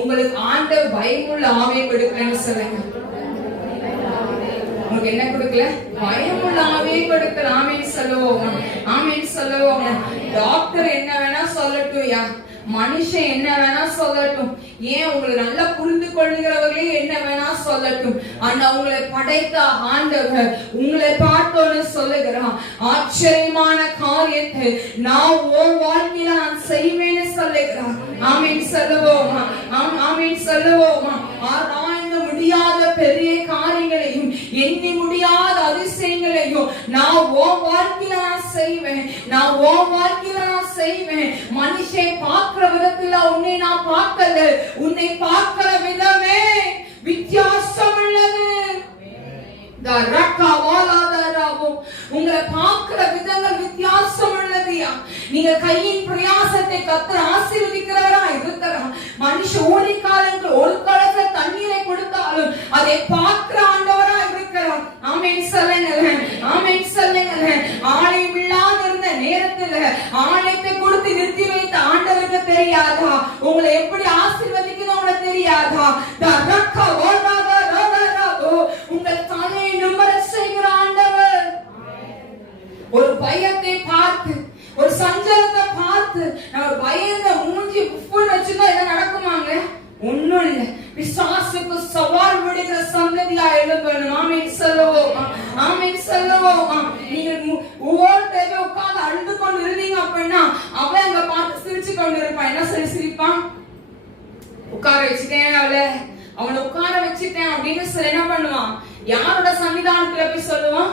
உங்களுக்கு ஆண்டவர் பயமுள்ள ஆவியை கொடுக்கலன்னு சொல்லுங்க. உங்களுக்கு என்ன கொடுக்கல? பயமுள்ள ஆவியை கொடுக்கல. ஆமீன் சொல்லுவோம், ஆமீன் சொல்லுவோம். டாக்டர் என்ன வேணா சொல்லட்டும், மனுஷன் என்ன வேணா சொல்லட்டும், ஏன் உங்களை நல்லா புரிந்து கொள்கிறவர்களே என்ன வேணா சொல்லட்டும், ஆனா உங்களை படைத்த ஆண்டவர் உங்களை பார்த்தோன்னு சொல்லுகிறான், ஆச்சரியமான காரியத்தை நான் உன் வாழ்க்கையில நான் செய்வேன்னு சொல்லுகிறான். ஆமீன் சொல்லுவோமா, ஆமீன் சொல்லுவோமா. ஆராய்ந்து முடியாத பெரிய காரியங்களையும் எண்ணி முடியாத அதிசயங்களையும் நான் உன் வாழ்க்கையில நான் செய்வேன், நான் உன் வாழ்க்கையில நான் செய்வேன். மனுஷன் பார்க்கிற விதத்துல உன்னை நான் பார்க்கல, உன்னை பார்க்கிற விதமே வித்தியாசம் உள்ளது. உங்களை பார்க்கிற விதங்கள் வித்தியாசம் உள்ளதுயா. நீங்க கையின் பிரயாசத்தை கர்த்தர் ஆசீர்வதிக்கிறவரா இருக்கிறார். மனுஷ ஊழியக்காரர்கள் ஒரு கலச தண்ணீரை கொடுத்தாலும் அதை பார்க்கிற ஆண்டவரா இருக்கிறார். ஆமென் சொல்லுங்க, ஆமென் சொல்லுங்க. ஆலயம் இல்லாத இருந்த நேரத்துல ஆலயத்தை கொடுத்து நிறுத்தி வைத்த ஆண்டவருக்கு தெரியாதா உங்களை எப்படி ஆசீர்வதிக்கணும் உங்களுக்கு தெரியாதா? உங்கள் தலையை நிமிர செய்கிற ஆண்டவர். ஒரு பயத்தை பார்த்து, ஒரு சஞ்சலத்தை பார்த்து நம்ம பயந்த மூஞ்சி புஃபுன்னு வச்சுதான் என்ன நடக்குமாங்க? ஒண்ணும் இல்ல. பிசாசுக்கு சவால் விடுகிற சந்ததியா எழும்பணும். ஆமென் சொல்லுவோம், ஆமென் சொல்லுவோம். நீங்க ஒவ்வொரு உட்கார்ந்து அழுது கொண்டு இருந்தீங்க அப்படின்னா அவன் அங்க பார்த்து சிரிச்சு கொண்டு இருப்பான். என்ன சொல்லி சிரிப்பான்? உட்கார வச்சுட்டேன் அவனை உட்கார வச்சுட்டேன் அப்படின்னு சொல்லி என்ன பண்ணுவான்? யாரோட சன்னிதானத்துல போய் சொல்லுவான்?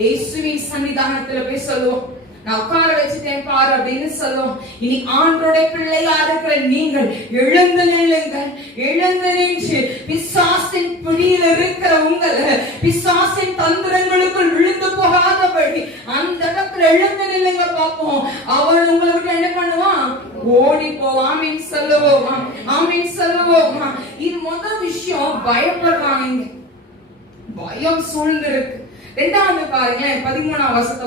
இயேசுவின் சன்னிதானத்துல போய் சொல்லுவோம், நான் உட்கார வச்சுட்டேன் பாரு அப்படின்னு சொல்லுவோம். இனி ஆண்டவருடைய பிள்ளையா இருக்கிற நீங்கள் எழுந்து நில்லுங்கள், எழுந்து நின்று பிசாசின் பிடியில் இருக்கிற உங்களை பிசாசின் தந்திரங்களுக்குள் விழுந்து போகாதபடி அந்த இடத்துல எழுந்து நில்லுங்க பார்ப்போம். அவன் உங்களுக்கு என்ன பண்ணுவான்? ஓடி போவான். ஆமென் சொல்லுவோம், ஆமென் சொல்லுவோம். இது முதல் விஷயம், பயப்படுறாங்க, பயம் சூழ்ந்து இருக்கு. இரண்டாவது பாருங்க 13ஆம் வசனத்தை